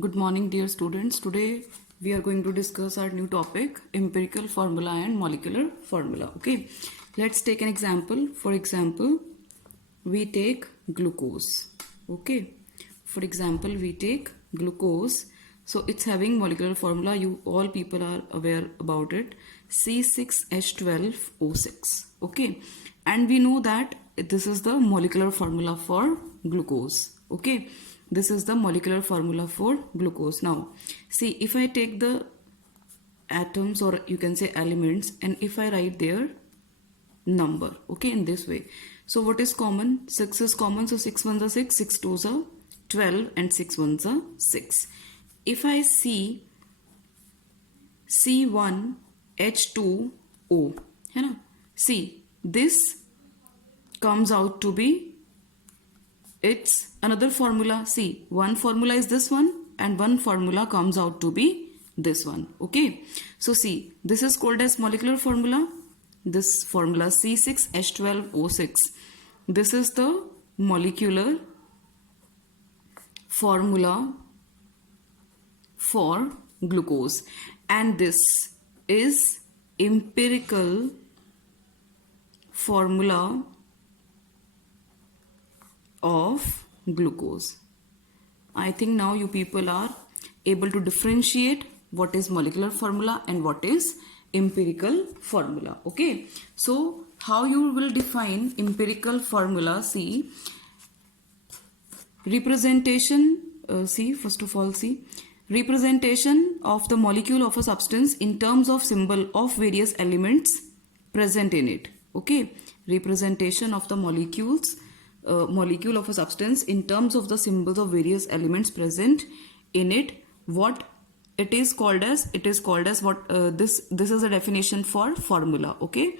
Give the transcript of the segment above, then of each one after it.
Good morning, dear students. Today we are going to discuss our new topic, empirical formula and molecular formula. Okay, let's take an example. For example, we take glucose. Okay, for example, we take glucose. So it's having molecular formula. You all people are aware about it. C6H12O6. Okay, and we know that this is the molecular formula for glucose. Okay, this is the molecular formula for glucose. Now see, if I take the atoms, or you can say elements, and if I write their number, okay, in this way. So what is common? 6 is common, so 6 ones are 6, 6 twos are 12, and 6 ones are 6. If I see C1H2O, है ना? See, this comes out to be, it's another formula. See, one formula is this one, and one formula comes out to be this one. Okay, so see, this is called as molecular formula. This formula C6H12O6, this is the molecular formula for glucose, and this is empirical formula of glucose. I think now you people are able to differentiate what is molecular formula and what is empirical formula. Okay, so how you will define empirical formula? See, representation, see, first of all, see, representation of the molecule of a substance in terms of symbol of various elements present in it. Okay, representation of the molecule of a substance in terms of the symbols of various elements present in it. What it is called as? It is called as what? This is a definition for formula. Okay,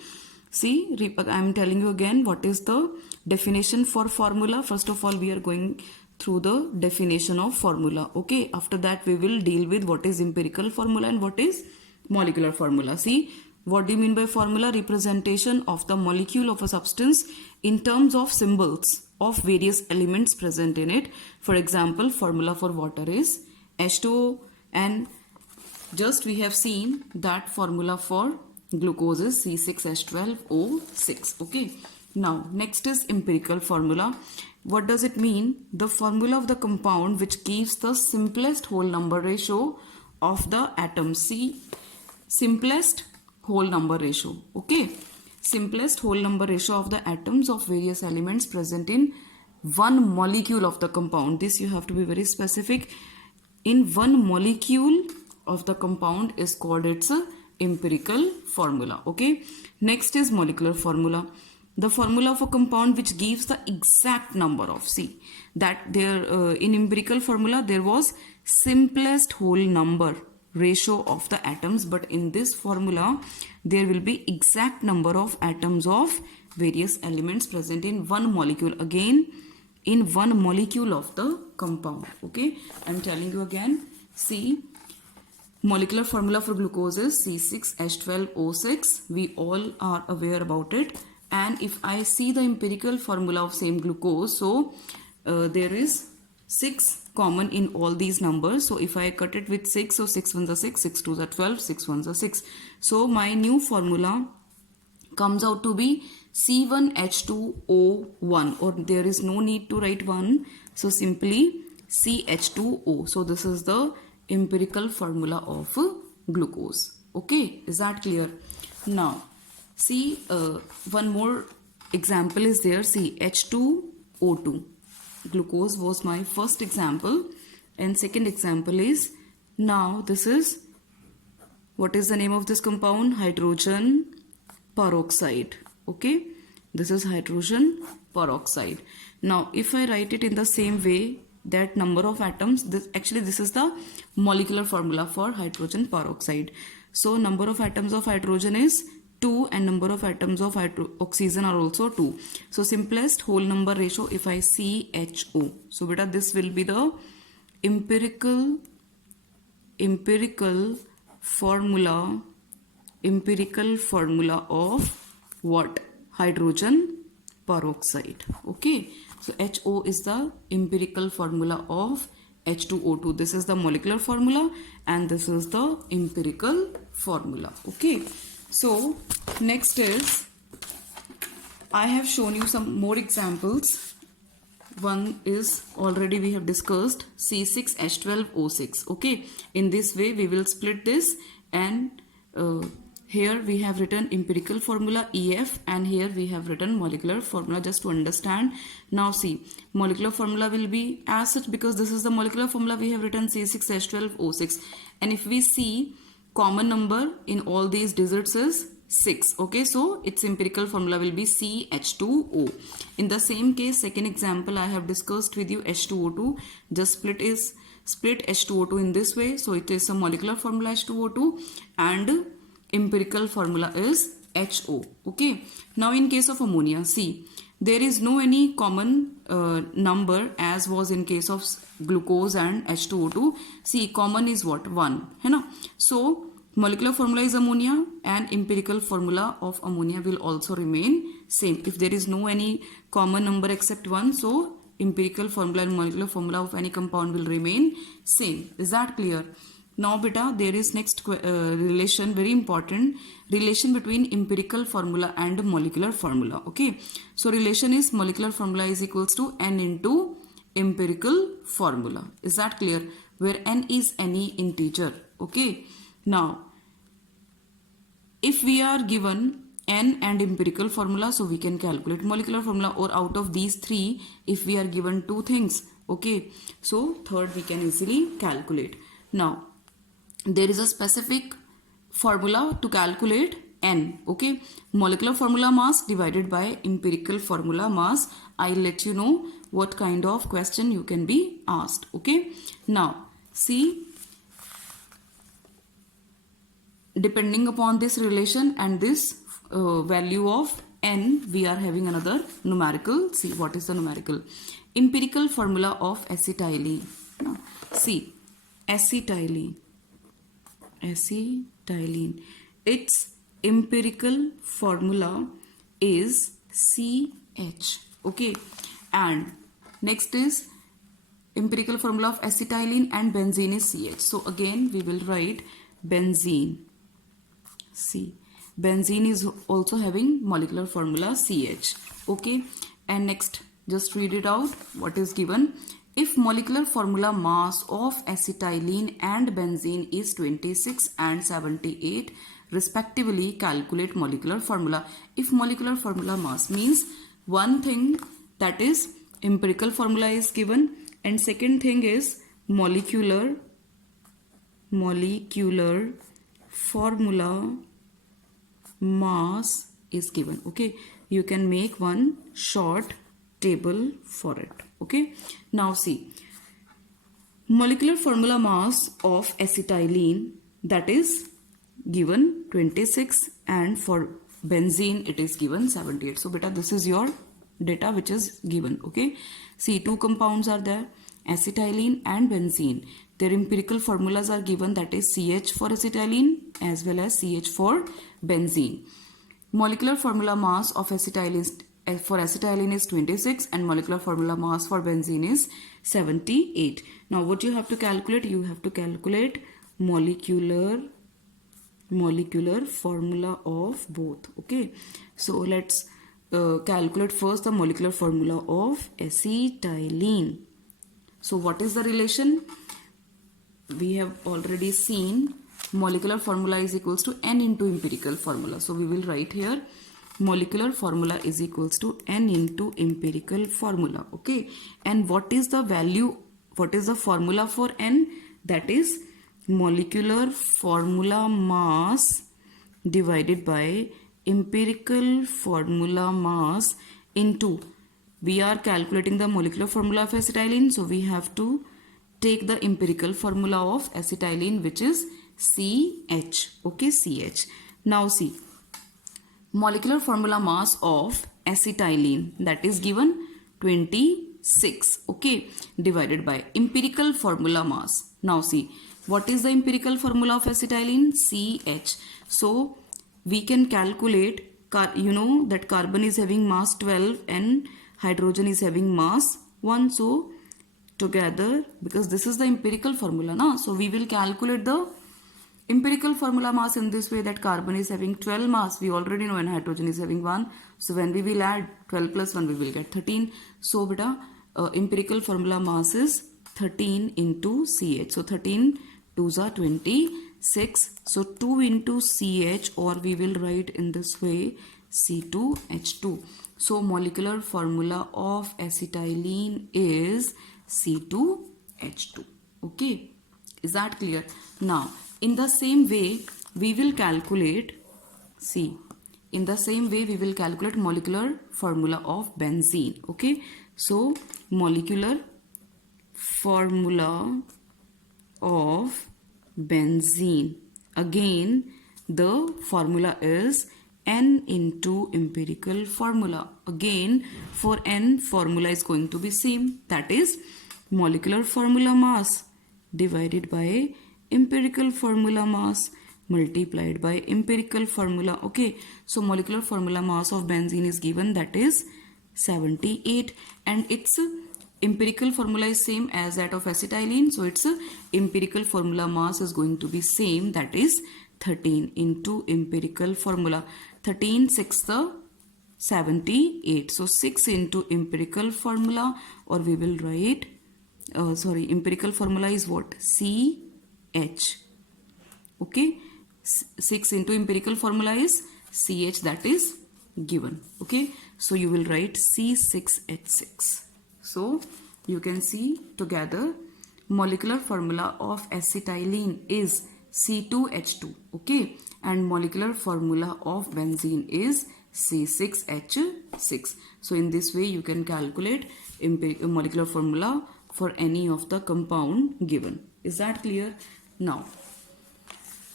see, I am telling you again what is the definition for formula. First of all, we are going through the definition of formula. Okay, after that we will deal with what is empirical formula and what is molecular formula. See, what do you mean by formula? Representation of the molecule of a substance in terms of symbols of various elements present in it. For example, formula for water is H2O, and just we have seen that formula for glucose is C6H12O6. Okay, now next is empirical formula. What does it mean? The formula of the compound which gives the simplest whole number ratio of the atom. See, simplest whole number ratio. Okay, simplest whole number ratio of the atoms of various elements present in one molecule of the compound. This you have to be very specific. In one molecule of the compound is called its empirical formula. Okay, next is molecular formula. The formula of a compound which gives the exact number of, see, that there in empirical formula there was simplest whole number ratio of the atoms, but in this formula there will be exact number of atoms of various elements present in one molecule, again in one molecule of the compound. Okay, I'm telling you again. See, molecular formula for glucose is C6H12O6. We all are aware about it. And if I see the empirical formula of same glucose, so there is 6 common in all these numbers. So if I cut it with 6, so 6 ones are 6, 6 twos are 12, 6 ones are 6. So my new formula comes out to be C1H2O1, or there is no need to write 1. So simply CH2O. So this is the empirical formula of glucose. Okay, is that clear? Now see, one more example is there. See, H2O2. Glucose was my first example, and second example is, now this is, what is the name of this compound? Hydrogen peroxide. Okay, this is hydrogen peroxide. Now if I write it in the same way, that number of atoms, this is the molecular formula for hydrogen peroxide. So number of atoms of hydrogen is 2, and number of atoms of oxygen are also 2. So simplest whole number ratio if I see HO. So beta, this will be the empirical formula of what? Hydrogen peroxide. Okay, so HO is the empirical formula of H2O2. This is the molecular formula and this is the empirical formula. Okay. So next is, I have shown you some more examples. One is already we have discussed, C6H12O6. Okay. In this way we will split this, and here we have written empirical formula EF and here we have written molecular formula, just to understand. Now see, molecular formula will be as such because this is the molecular formula. We have written C6H12O6, and if we see, common number in all these digits is 6. Okay, so its empirical formula will be CH2O. In the same case, second example I have discussed with you, H2O2. Just split H2O2 in this way. So it is a molecular formula H2O2 and empirical formula is HO. Okay. Now in case of ammonia, see, there is no any common number as was in case of glucose and H2O2. See, common is what? 1. है ना? So molecular formula is ammonia and empirical formula of ammonia will also remain same. If there is no any common number except 1, so empirical formula and molecular formula of any compound will remain same. Is that clear? Now beta, there is next relation, very important relation between empirical formula and molecular formula. Okay, so relation is molecular formula is equals to N into empirical formula. Is that clear? Where N is any integer. Okay, now if we are given N and empirical formula, so we can calculate molecular formula, or out of these three, if we are given two things, okay, so third we can easily calculate. Now there is a specific formula to calculate N. Okay, molecular formula mass divided by empirical formula mass. I'll let you know what kind of question you can be asked. Okay, now see, depending upon this relation and this value of N, we are having another numerical. See, what is the numerical? Empirical formula of acetylene. Now see, acetylene, its empirical formula is CH. Okay, and next is empirical formula of acetylene and benzene is CH. So again we will write benzene. See, benzene is also having molecular formula CH. Okay, and next just read it out what is given. If molecular formula mass of acetylene and benzene is 26 and 78 respectively, calculate molecular formula. If molecular formula mass means, one thing that is empirical formula is given, and second thing is molecular formula mass is given. Okay, you can make one short table for it. Okay, now see, molecular formula mass of acetylene, that is given 26, and for benzene it is given 78. So beta, this is your data which is given. Okay, see, two compounds are there, acetylene and benzene. Their empirical formulas are given, that is CH for acetylene as well as CH for benzene. Molecular formula mass of acetylene for acetylene is 26 and molecular formula mass for benzene is 78. Now what you have to calculate? You have to calculate molecular formula of both. Okay, so let's calculate first the molecular formula of acetylene. So what is the relation? We have already seen molecular formula is equals to N into empirical formula. So we will write here molecular formula is equals to N into empirical formula. Okay, and what is the value, what is the formula for N? That is molecular formula mass divided by empirical formula mass into, we are calculating the molecular formula of acetylene, so we have to take the empirical formula of acetylene, which is CH. Okay, CH. Now see, molecular formula mass of acetylene, that is given 26. Okay, divided by empirical formula mass. Now see, what is the empirical formula of acetylene? CH. So we can calculate, you know that carbon is having mass 12 and hydrogen is having mass 1. So together, because this is the empirical formula, na? So we will calculate the empirical formula mass in this way, that carbon is having 12 mass, we already know, and hydrogen is having 1. So when we will add 12 plus 1, we will get 13. So beta, empirical formula mass is 13 into CH. So 13 2s are 26. So 2 into CH, or we will write in this way, C2H2. So molecular formula of acetylene is C2H2. Okay, is that clear? Now in the same way we will calculate, see, in the same way we will calculate molecular formula of benzene. Okay, so molecular formula of benzene, again the formula is N into empirical formula. Again for N, formula is going to be same, that is molecular formula mass divided by empirical formula mass multiplied by empirical formula. Okay, so molecular formula mass of benzene is given, that is 78, and its empirical formula is same as that of acetylene, so its empirical formula mass is going to be same, that is 13 into empirical formula. 13 6 78, so 6 into empirical formula, or we will write empirical formula is what, CH. Okay, 6 into empirical formula is CH, that is given. Okay, so you will write C6H6. So you can see together molecular formula of acetylene is C2H2. Okay, and molecular formula of benzene is C6H6. So in this way you can calculate molecular formula for any of the compound given. Is that clear? Now,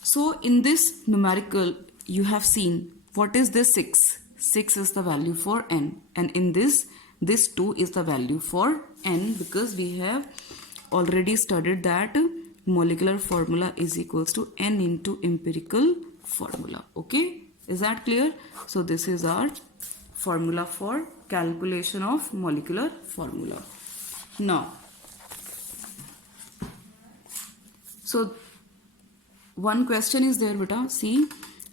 so in this numerical you have seen what is this 6. 6 is the value for N, and in this 2 is the value for N, because we have already studied that molecular formula is equals to N into empirical formula. Okay, is that clear? So this is our formula for calculation of molecular formula. Now, so one question is there, beta. See,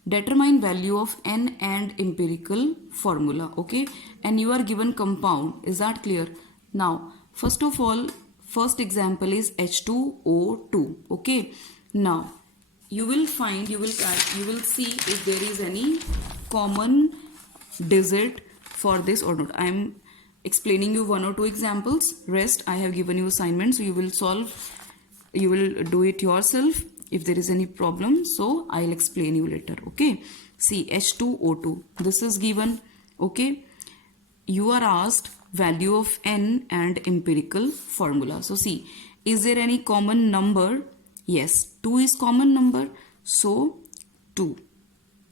determine value of N and empirical formula. Okay, and you are given compound. Is that clear? Now, first of all, first example is H2O2. Okay, now you will find, you will see if there is any common digit for this or not. I am explaining you 1 or 2 examples. Rest I have given you assignment, so you will solve, you will do it yourself if there is any problem. So I'll explain you later. Okay, see, H2O2, this is given. Okay, you are asked value of N and empirical formula. So see, is there any common number? Yes, 2 is common number, so 2.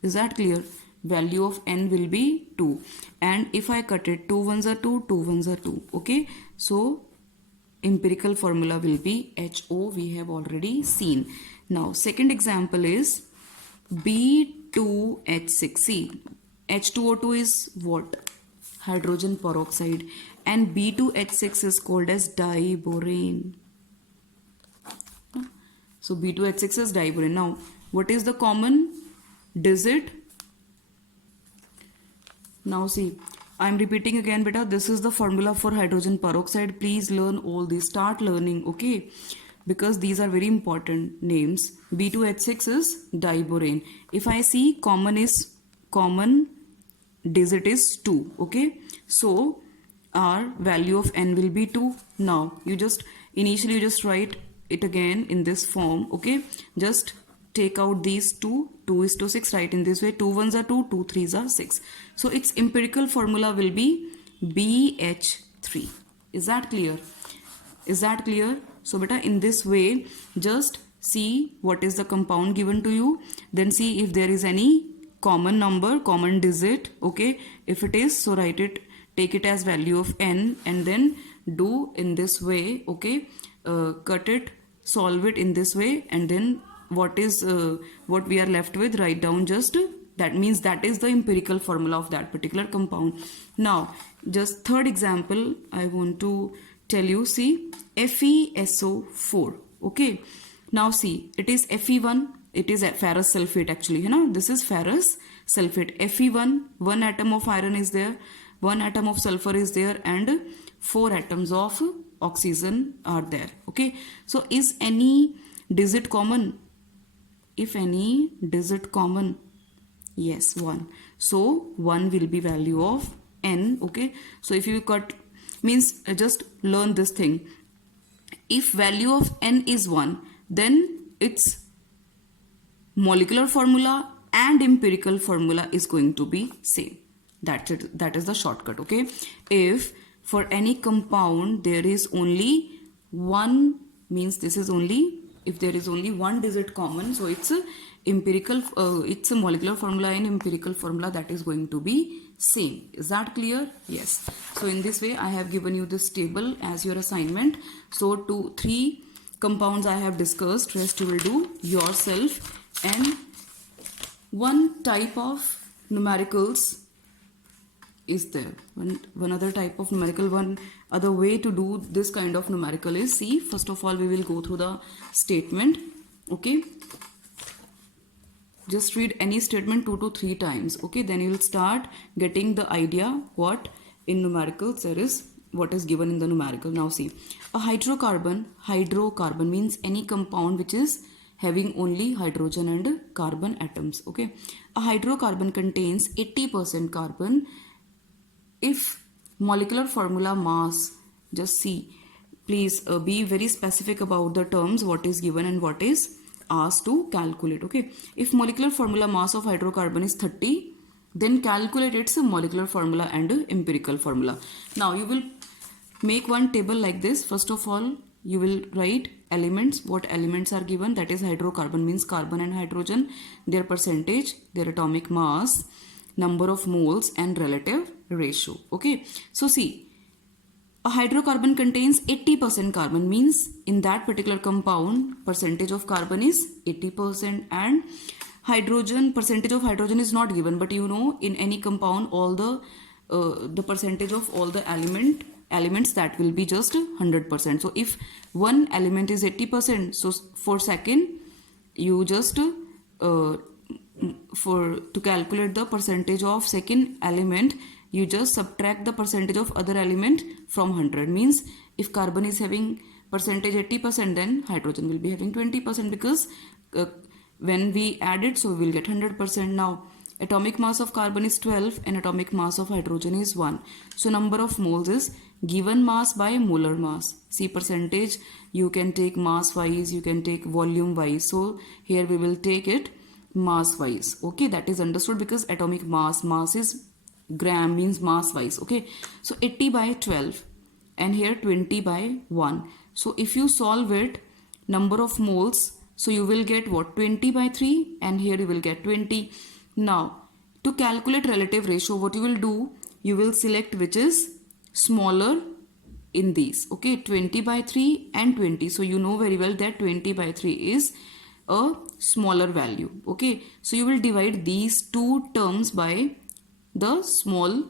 Is that clear? Value of N will be 2, and if I cut it, 2 ones are 2, 2 ones are 2. Okay, so empirical formula will be HO, we have already seen. Now second example is B2H6. See, H2O2 is what? Hydrogen peroxide, and B2H6 is called as diborane. So B2H6 is diborane. Now what is the common digit? Now see, I am repeating again, beta, this is the formula for hydrogen peroxide. Please learn all this, start learning. Okay, because these are very important names. B2H6 is diborane. If I see common digit is 2. Okay, so our value of N will be 2. Now you just initially you just write it again in this form. Okay, just take out these 2 is to 6, write in this way, 2 ones are 2, 2 threes are 6. So its empirical formula will be BH3. Is that clear? Is that clear? So beta, in this way just see what is the compound given to you, then see if there is any common number, common digit. Okay, if it is, so write it, take it as value of N, and then do in this way. Okay, cut it, solve it in this way, and then what is what we are left with, write down just that, means that is the empirical formula of that particular compound. Now just third example I want to tell you, see, FeSO4. Okay, now see, it is Fe1, it is ferrous sulfate actually, you know, this is ferrous sulfate. Fe1, one atom of iron is there, one atom of sulfur is there, and 4 atoms of oxygen are there. Okay, so is any digit common? If any digit common, yes, 1. So 1 will be value of N. Okay, so if you cut, means just learn this thing. If value of N is 1, then its molecular formula and empirical formula is going to be same. That's it. That is the shortcut. Okay, if for any compound there is only one, means this is only, if there is only one digit common, so it's a empirical, it's a molecular formula and empirical formula that is going to be same. Is that clear? Yes. So in this way I have given you this table as your assignment. So 2-3 compounds I have discussed, rest you will do yourself. And one type of numericals is there, one other type of numerical, one other way to do this kind of numerical is, see, first of all we will go through the statement. Okay, just read any statement 2 to 3 times. Okay, then you will start getting the idea what in numericals there is, what is given in the numerical. Now see, a hydrocarbon means any compound which is having only hydrogen and carbon atoms. Okay, a hydrocarbon contains 80% carbon. If molecular formula mass, just see, please be very specific about the terms, what is given and what is asked to calculate. Okay, if molecular formula mass of hydrocarbon is 30, then calculate its molecular formula and empirical formula. Now you will make one table like this. First of all, you will write elements, what elements are given, that is hydrocarbon means carbon and hydrogen, their percentage, their atomic mass, number of moles and relative ratio. Okay, so see, a hydrocarbon contains 80% carbon, means in that particular compound percentage of carbon is 80%, and hydrogen, percentage of hydrogen is not given, but you know in any compound all the percentage of all the elements that will be just 100%. So if one element is 80%, so for second you just to calculate the percentage of second element, you just subtract the percentage of other element from 100. Means if carbon is having percentage 80%, then hydrogen will be having 20%, because when we add it, so we will get 100%. Now atomic mass of carbon is 12 and atomic mass of hydrogen is 1. So number of moles is given mass by molar mass. See, percentage you can take mass wise, you can take volume wise. So here we will take it mass wise. Okay, that is understood, because atomic mass is gram, means mass wise. Okay, so 80 by 12 and here 20 by 1. So if you solve it, number of moles, so you will get what, 20 by 3, and here you will get 20. Now to calculate relative ratio, what you will do, you will select which is smaller in these. Okay, 20 by 3 and 20. So you know very well that 20 by 3 is a smaller value. Okay, so you will divide these two terms by the small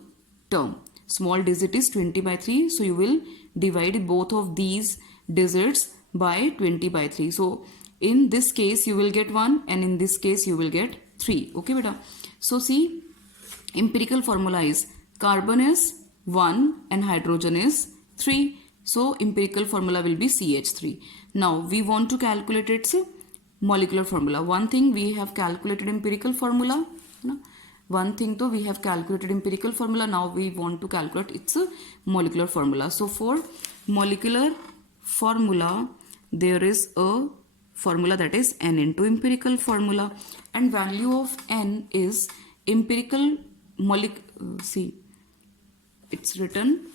term. Small digit is 20 by 3, so you will divide both of these digits by 20 by 3. So in this case you will get 1 and in this case you will get 3. Okay beta, so see, empirical formula is carbon is 1 and hydrogen is 3, so empirical formula will be CH3. Now we want to calculate its molecular formula. One thing we have calculated empirical formula, one thing though we have calculated empirical formula, now we want to calculate its molecular formula. So for molecular formula there is a formula that is N into empirical formula, and value of N is empirical see, it's written,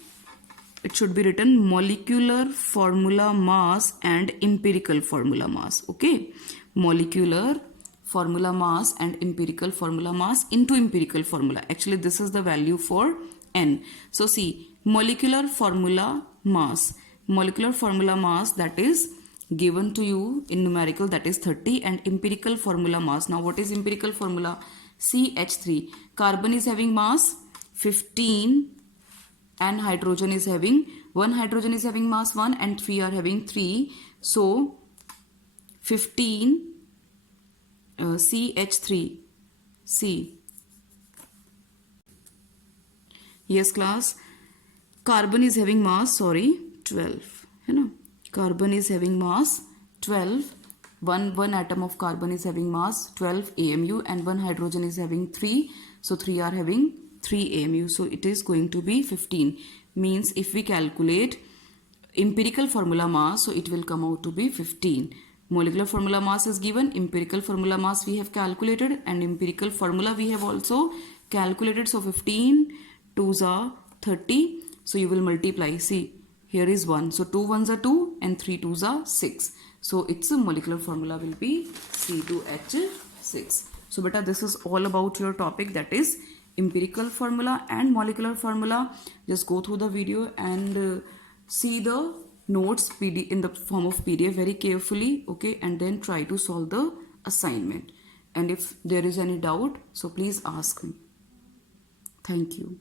it should be written molecular formula mass and empirical formula mass. Okay, molecular formula mass and empirical formula mass into empirical formula. Actually this is the value for N. So see, molecular formula mass that is given to you in numerical, that is 30, and empirical formula mass. Now what is empirical formula? CH3. Carbon is having mass 15 and hydrogen is having, one hydrogen is having mass 1 and 3 are having 3. So 15 CH3 C. Yes class, carbon is having mass 12 है ना, carbon is having mass 12, one atom of carbon is having mass 12 AMU and one hydrogen is having 3, so 3 are having 3 AMU, so it is going to be 15. Means if we calculate empirical formula mass, so it will come out to be 15. Molecular formula mass is given, empirical formula mass we have calculated, and empirical formula we have also calculated. So 15 2s are 30, so you will multiply. See, here is 1, so 2 1s are 2 and 3 2s are 6, so its molecular formula will be C2H6. So beta, this is all about your topic, that is empirical formula and molecular formula. Just go through the video and see the notes in the form of PDF very carefully, okay, and then try to solve the assignment. And if there is any doubt, so please ask me. Thank you.